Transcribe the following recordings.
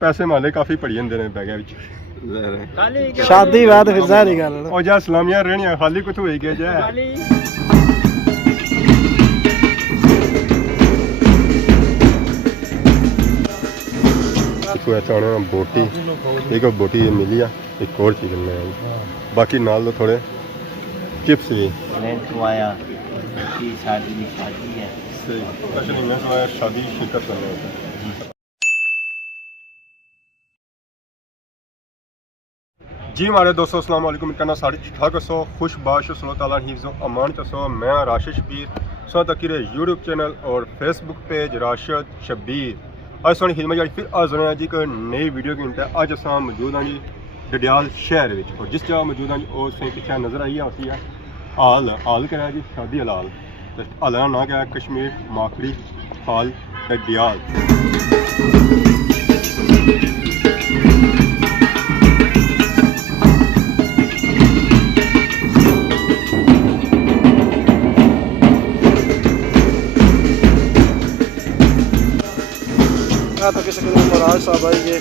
पैसे माले काफ़ी पड़ी जाते हैं बैग विच शादी बात फिर सारी गल और जा सलामियां रहनियां खाली कुछ होई गया जा चाने बोटी एक बोटी मिली है एक और चीज़ बाकी नाल तो थोड़े चिप्स भी शादी शिरकत करने जी हमारे दोस्तों अस्सलाम वालेकुम कहना सारी ठीक ठाक सो खुश बाश सलो ताला हिफ्ज़ो अमान चसो मैं राशिद शबीर सो तक यूट्यूब चैनल और फेसबुक पेज राशिद शबीर अज सोनी खिदमत जी फिर हाजिर हैं जी एक नई वीडियो की है अज अस मौजूद हाँ जी डडियाल शहर में और जिस जगह मौजूद हाँ जी उस पिछले नज़र आई है उसी है हाल करा जी शादी हलाल हाल का नाम क्या है कश्मीर मार्की हाल डडियाल तो किसी के महाराज साहब आएंगे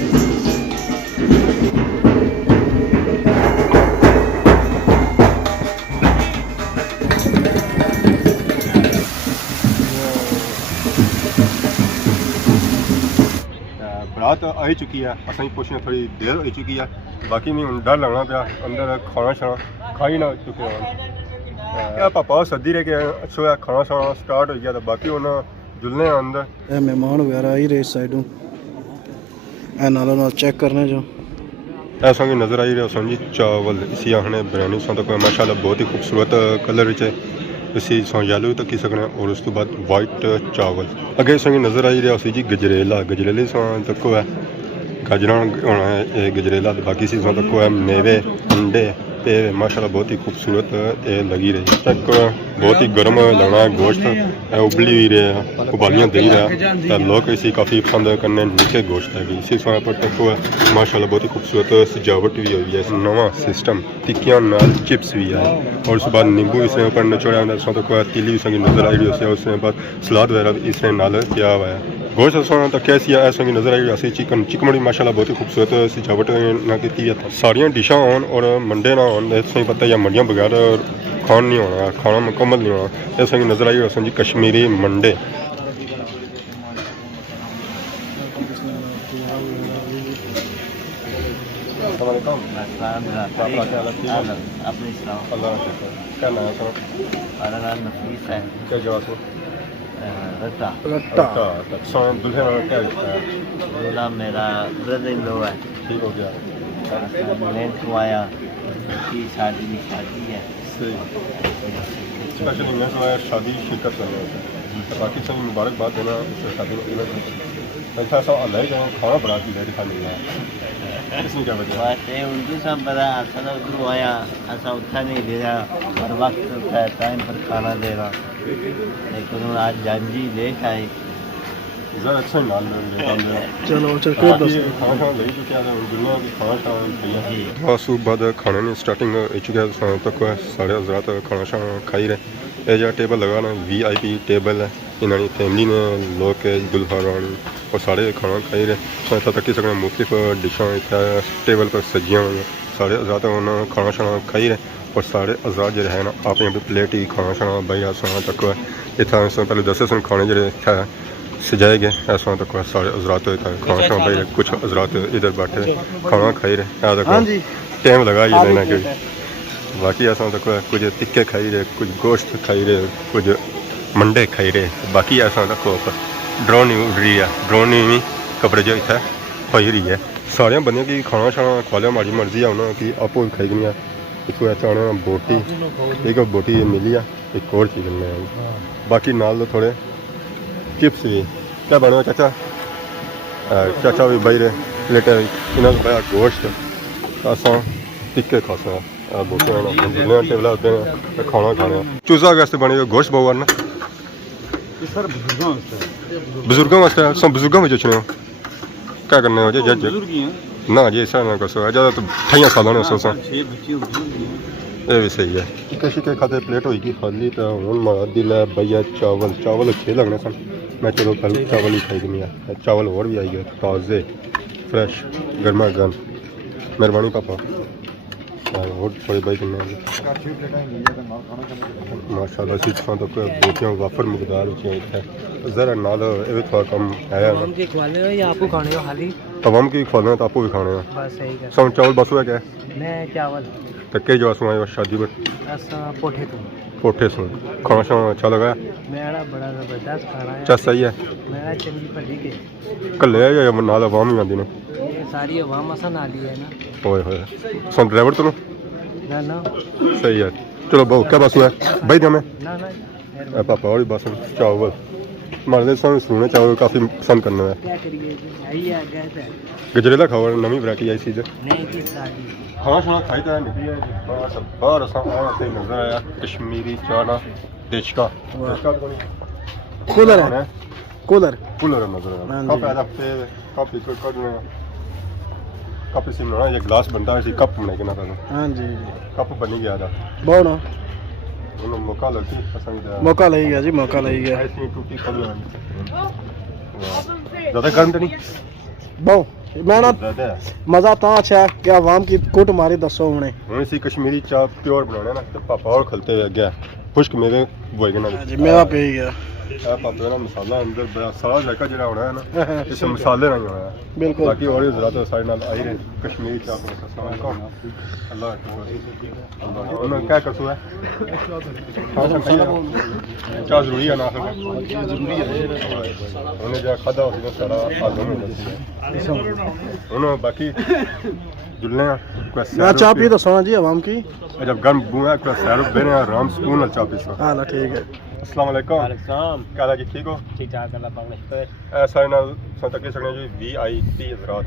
बरात आई चुकी है असें पुछने थोड़ी देर हो चुकी है बाकी मैं हूँ डर लगना पाया अंदर खाना शाना खाई ना चुके हैं क्या पापा सदी रह गए अच्छो है खाना शाना स्टार्ट हो गया तो बाकी उन्हें जुलने अंदर मेहमान वगैरह आई रहे इस साइडों नालों चेक करने जो ऐसा भी नज़र आई रहा जी चावल इसी आखने बिरयानी सौ तक माशाल्लाह बहुत ही खूबसूरत कलर है इसी सौ येलो तक की सकने और उस तो बाद वाइट चावल अगे संगी नज़र आई रहा जी गजरेला गजरेले सौ तक है गाजर होना है गजरेला बाकी सी सौ तक है मेवे अंडे पे माशाल्लाह बहुत ही खूबसूरत लगी रही तक बहुत ही गर्म लगना है गोश्त उबली भी रहा उबालियाँ दे रहा तो लोग इसी काफ़ी पसंद करने नीचे गोश्त है इसी समय पर तक माशाल्लाह बहुत ही खूबसूरत सजावट भी हुई है नवा सिस्टम टिक्कियाँ नाल चिप्स भी है और उसके बाद नींबू इसमें ऊपर नचोड़ा उस तक तीली भी संगी नज़र आई रही है उसके बाद सलाद वगैरह भी इसमें नाल किया हुआ है गोश्त सोना तक कैसी है ऐसा नज़र आई रही चिकन चिकन माशाल्लाह बहुत ही खूबसूरत सजावट ना की है सारियाँ डिशा होन और मंडे ना होन सही पता या मंडियाँ बगैर खान नहीं होना खाना मुकम्मल नहीं होना ऐसा नज़र आई रही जी कश्मीरी मंडे दूल्हा मेरा ब्रदर इन लॉ है ठीक हो गया आया की शादी है स्पेशल इवेंट में शादी शिरकत करने होता है बाकी सब मुबारकबाद देना इस शादी में इवेंट ऐसा सब अलग जगह खाना बड़ा की लेट खाने का इसमें क्या वजह बात है उनकी सब बड़ा असल उधर आया ऐसा उठा नहीं दे रहा हर वक्त टाइम पर खाना दे रहा लेकिन आज जानजी लेट आए ज़रा अच्छा ही नाल चलो खाना ले चुके हैं खाना सूप बाद खाने में स्टार्टिंग हो चुका है तक साढ़े हज़रात खाना शाना खाई रहे ये जो टेबल लगा ना VIP टेबल है इन्होंने फैमिली ने लोग दुल्हा रानी और सारे खाना खाई रहे इतना तक सकना मुख्तलिफ डिशा इतना टेबल पर सजियाँ हुई सारे हज़रात उन्होंने खाना शाना खाई रहे और सारे हज़रात जो है ना अपनी अपनी प्लेट ही खाना शाना बही सोना तक इतना पहले 10 खाने जो इतना सजाए गए ऐसा तक सारे हज़रात खाना शाना बही रहे कुछ हज़रात इधर बैठे खाना खाई रहे टाइम लगा ये लेना कि बाकी ऐसा तक कुछ टिक्के खाई रहे कुछ गोश्त खाई रहे कुछ मंडे खाई रहे बाकी ऐसा तक ड्रोन उड़ रही है ड्रोन भी कपड़े जो इतना हो रही है सारे बंदे की खाना शाना खा लिया माड़ी मर्जी है उन्होंने कि आपो खाई गई एक चाने बोटी एक बोटी मिली है एक और चीज़ बाकी नाल तो थोड़े चिप्स भी क्या बने चाचा चाचा भी बही रहे प्लेट इन्होंने पाया गोश्त असा टिक्के खासा बोटियां टेबल होते हैं खाना खाने चूजा वास्ते बने गोश्त बहुत ना बुजुर्गों वास्ते सब बुजुर्गों में चुने क्या करने हो जज ना जी ऐसा ना कसो ज़्यादा तो 28 साल ने सोचा ये भी सही है टिक्के शिक्के खाते प्लेट होगी खाली तो हूँ मारा दिल है भैया चावल अच्छे लगने सन मैं चलो कल चावल ही खाई नहीं है चावल और भी आई गए ताज़े फ्रेश गर्मा गर्म मेहरबानी पापा और थोड़ी भाई किन्ने माशाल्लाह सी थां तक बोटियां वाफर मकदार च है जरा नाल ए थोड़ा कम आया हम की खवाने हो या आपको खाने हो खाली तमाम की खाने तो आपको भी खाने हैं बस सही है सौ चावल बस हुआ क्या मैं चावल तक्के जो आसू आए शादी पर ऐसा पोठे तो कोठे सुन खाना शाना अच्छा लगा मेरा बड़ा जबरदस्त खाना है चस सही है मेरा चंगी भली के कल्ले या नाल आवाम ही आंदी ने ये सारी अवाम असन आ ली है ना होए होए सुन ड्राइवर तो ना ना सही है चलो बहु क्या बस हुआ भाई दे मैं ना ना पापा और बस चावल हमारे लिए सुने चावल काफ़ी पसंद करना है क्या करिए यही आ गया था गजरेला खाओ नवी वैरायटी आई चीज़ नहीं की सारी खाना शाना खाई तो निकली है बाहर असा आया ते नजर आया कश्मीरी चाना देशका कूलर है कूलर कूलर नजर आया हाँ कप जी। आया पे कप इको कढना कप से बनाना ये ग्लास बनता है कप बने के ना पहले हाँ जी कप बनी गया था बहु ना उन्होंने मौका लगती पसंद मौका लगी गया जी मौका लगी गया ऐसी टूटी खोल ज़्यादा गर्म तो नहीं बहु मैं ना ज़्यादा है मज़ा तो अच्छा है कि आवाम की कुट मारी दसो उन्हें हूँ इसी कश्मीरी चाप प्योर बनाने ना तो पापा और खलते हुए गया खुश्क मेवे बोए ना हाँ जी मेरा पे ही गया पापा ना मसाला अंदर बड़ा सारा जायका जरा होना है ना इससे मसाले नहीं होना है बिल्कुल बाकी और ज़रा तो सारे नाल आई रहे कश्मीरी चाप अल्लाह उन्होंने क्या करसू है क्या ज़रूरी है ना ज़रूरी है उन्हें जो खादा उसने सारा आलम में उन्होंने बाकी जुलने मैं चाह पी दसो जी आवाम की जब गर्म बुआ है सैर बेने आराम सुकून नाल चाह पी सो हाँ ना ठीक है अस्सलाम वालेकुम वालेकुम क्या हाल जी ठीक हो ठीक ठाक अल्लाह पाक ने शुक्र सारे नाल सो तक सकने जो वीआईपी हज़रात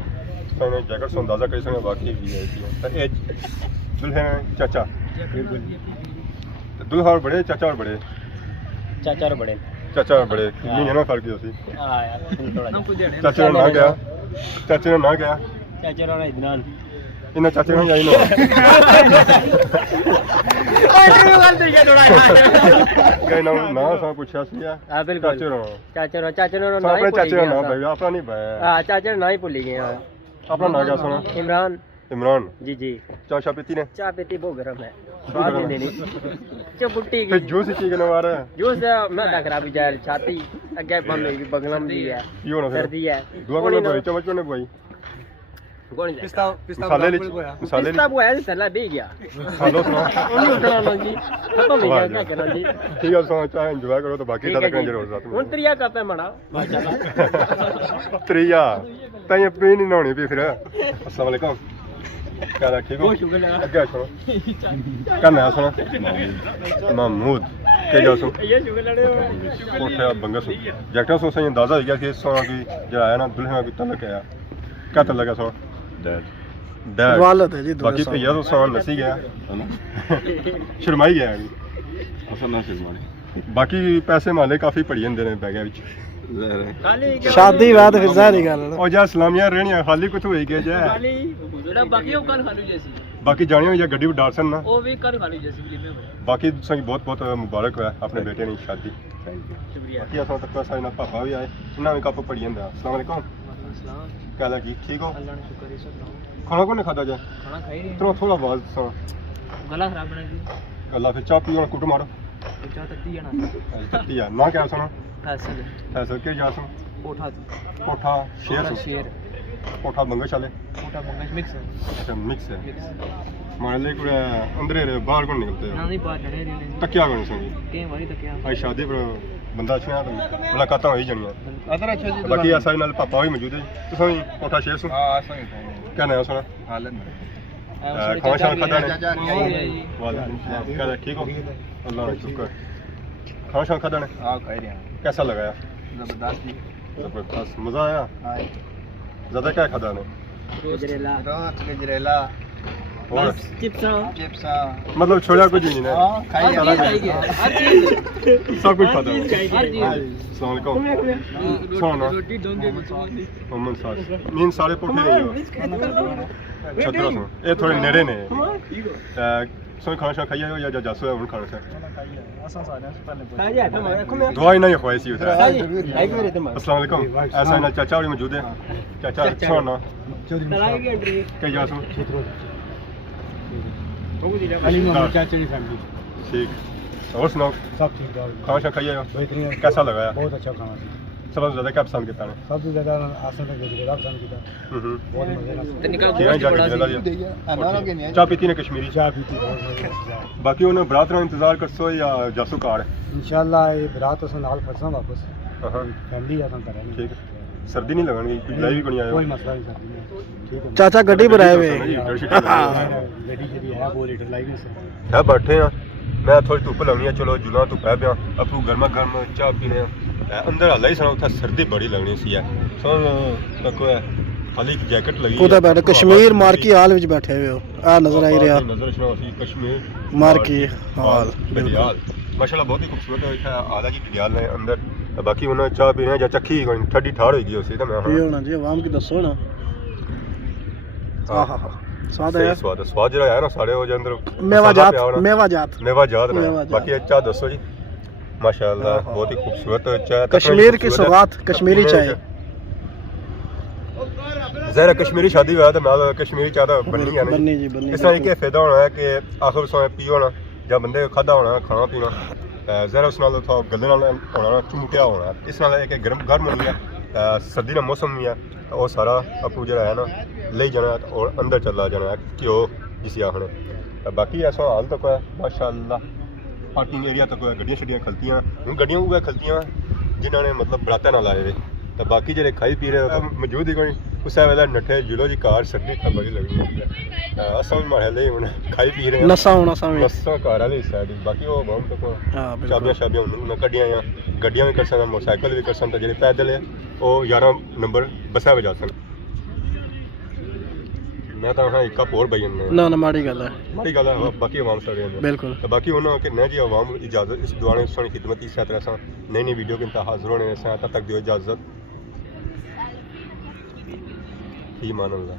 सारे जैकेट से अंदाज़ा कर सकने वाकई वीआईपी है तो ये दुल्हन चाचा दुल्हा और बड़े चाचा और बड़े चाचा और बड़े चाचा और बड़े नहीं है ना फर्क ही होती हां यार थोड़ा चाचे ने ना गया चाचे ने ना गया चाचा और इदनान इन्हें चाचे ने जाई ना कहीं ना सा पूछा सी है हां बिल्कुल चाचे रो चाचा और ना अपने चाचे का नाम भाई अपना नहीं भाई हां चाचा ना ही भूल गए हां अपना नाम क्या सुना इमरान इमरान जी जी चाय शाय पीती ने चाय पीती बहुत गर्म है स्वाद नहीं देनी चुपटी फिर की जूस ही चीज नवा रहा है जूस मैं खराब जाए छाती अगे बंद हुई बगलम जी है ये होना फिर सर्दी है दुआ को भाई चमच ने भाई कौन पिस्ता मसाले ले मसाले पिस्ता वो है सला भी गया हेलो सुनो उन्हीं उठना ना जी खत्म हो गया क्या करना जी ठीक है सुनो चाय एंजॉय करो तो बाकी ठीक तक है करें जी। जरूर रात में उन त्रिया का पे मड़ा माशाल्लाह त्रिया ताई अपनी नहीं नहानी भी फिर अस्सलाम वालेकुम क्या हाल है ठीक हो बहुत शुक्र है क्या सुनो क्या नया सुनो महमूद के जो सुनो ये शुक्र लड़े हो कोठे बंगा सुन जैक्टा सो सही अंदाजा हो गया कि सोना की जो आया ना दुल्हन की तलक है क्या तलक है सो डैड वालत है जी बाकी भैया तो सोना नसी गया शर्माई गया अभी बाकी पैसे माले काफी पड़ी जंदे ने बैगे विच खाली शादी बाद फिर सारी गल ओ जा सलामियां रहनियां खाली कुछ होई गया जे खाली जेड़ा बाकी वो कल खालू जैसी बाकी जानियो या गड्डी डाल सन ना वो भी कल खालू जैसी फिल्म में बाकी संग बहुत बहुत मुबारक है अपने बेटे ने शादी शुक्रिया बाकी असां तक सारे ना पापा भी आए इन्हां भी कप पड़ी जंदा अस्सलाम वालेकुम क्या हाल है जी ठीक हो अल्लाह ने शुक्र है सब खाना को नहीं खाता जाए खाना खाई रहे थोड़ा थोड़ा आवाज सुनो गला खराब बना दी अल्लाह फिर चाह पियो कुट मारो चाह तकती है ना चट्टी है ना क्या सुनो फैसल ऐसा के जा सुनो कोठा कोठा शेर सुनो शेर कोठा बंगा चाले कोठा मंगश मिक्स है अच्छा मिक्स है मिक्स हमारे लिए कुछ अंदर बाहर को निकलते ना हैं नहीं बात चढ़े रहे तकिया को नहीं संगी के वाली तक क्या आज शादी पर बंदा अच्छा है तो मुलाकात हो ही जानी है अदर अच्छा जी बाकी ऐसा नाल पापा भी मौजूद है तो सही कोठा शेर सुन हां सही क्या नया सुना हालत खाना शाना खाता नहीं चाचा वालेकुम सलाम क्या हाल है, ठीक हो अल्लाह का शुक्र खाना शाना खाता नहीं हां खा रहे हैं कैसा लगाया जबरदस्त जी जबरदस्त मजा आया हां ज़्यादा क्या खादा ने गजरेला रोट गजरेला और चिप्सा चिप्स मतलब छोड़ा कुछ नहीं ने हां खाई हर चीज हर चीज सब कुछ खाता हर चीज अस्सलाम वालेकुम सुनो रोटी डोंगे मोहम्मद साहब नींद सारे पुठे नहीं हो छतरा सुनो ये थोड़े नेड़े ने सोई खाना शाना खाइए या जासो है उन खाना से असा सारे से पहले साजी है तुम्हारे को मैं दुआ ही नहीं ख्वाहिश ही उधर साजी लाइक मेरे तुम अस्सलाम वालेकुम ऐसा ना चाचा और मौजूद है चाचा अच्छा ना चलाएगी की एंट्री क्या जासो तो भी दिला अली मोहम्मद चाचा की फैमिली ठीक और सुनाओ सब ठीक ठाक खाना शाना खाइए बेहतरीन कैसा लगाया बहुत अच्छा खाना सबसे ज्यादा क्या पसंद किया ने सबसे ज्यादा आसन का गजरेला पसंद किया बहुत मजे का तो निकाल किया गोश्त जाके बड़ा जला सी दिया अनारों के नहीं चाय पीती ने कश्मीरी चाय पीती बहुत मजे का बाकी उन्हें बरात का इंतजार करसो या जासो कार इंशाल्लाह ये रात से नाल फरसा वापस हां फैमिली आसन करेंगे ठीक है सर्दी नहीं लगनी कोई लाई भी कोनी आया कोई मसला नहीं सर ठीक है चाचा गड्डी पर आए हुए गड्डी जी है 2 लीटर लाइव से है बैठे हैं मैं थोड़ी धुप लगनी है चलो जुला तो पै पिया अपू गर्मा गर्म चाह पीने अंदर हाल ही सुना उतना सर्दी बड़ी लगनी सी है सुन तक खाली जैकेट लगी कुदा बैठे कश्मीर मार्की हाल विच बैठे हुए हो आ नजर आई रहा नजर सुना सी कश्मीर मार्की हाल दडियाल माशाल्लाह बहुत ही खूबसूरत है आला जी दडियाल है अंदर बाकी उन्हें चाह पीने या चखी कोई ठंडी ठाड़ होगी उसी तो मैं ये होना जी आवाम की दसो ना आहा स्वाद है स्वाद जरा है ना सारे हो अंदर मेवा जात ना बाकी चाह दसो जी माशाल्लाह बहुत ही खूबसूरत चाय कश्मीर की सौगात कश्मीरी चाय ज़ाहिर कश्मीरी शादी हुआ तो नाल कश्मीरी चाय तो बननी है बननी जी बननी इस तरह एक फायदा होना है कि आखिर समय पियो ना जब बंदे खादा होना खाना पीना ज़ाहिर उस नाल थोड़ा गले नाल होना ना चुमटिया होना इस नाल एक गर्म होनी है सर्दी का मौसम भी है वो सारा अपू जरा है ना ले जाना और अंदर चला जाना है घ्यो जिसे आखने बाकी ऐसा हाल तक है माशाल्लाह पार्किंग एरिया तक गड्डियां शड्डियां खलतियां हूँ गड्डियां उगे खलतियां जिन्होंने मतलब बराता ना लाए हुए तो बाकी जो खाई पी रहे तो मौजूद ही कोई उस वेले नट्ठे जुलो जी कार सर्दी बड़ी लगनी असा भी मारे ले हूँ खाई पी रहे नसा होना सामने नसा कार वाली साइड बाकी वो हम तक चाबियां शाबियां उन्होंने कड्डियां गड्डियां भी कर सकते मोटरसाइकिल भी कर सकते जो पैदल है वो 11 नंबर बसा भी जा सकते मैं तो हाँ एक और बजन ना माड़ी गल है बाकी आवाम सारे बिल्कुल तो बाकी उन्होंने कि नहीं जी आवाम इजाज़त इस दुआने सोनी खिदमत इस तरह से नई नई वीडियो के इंतहा हाजिर होने से तब तक दियो इजाज़त ही मान अल्लाह।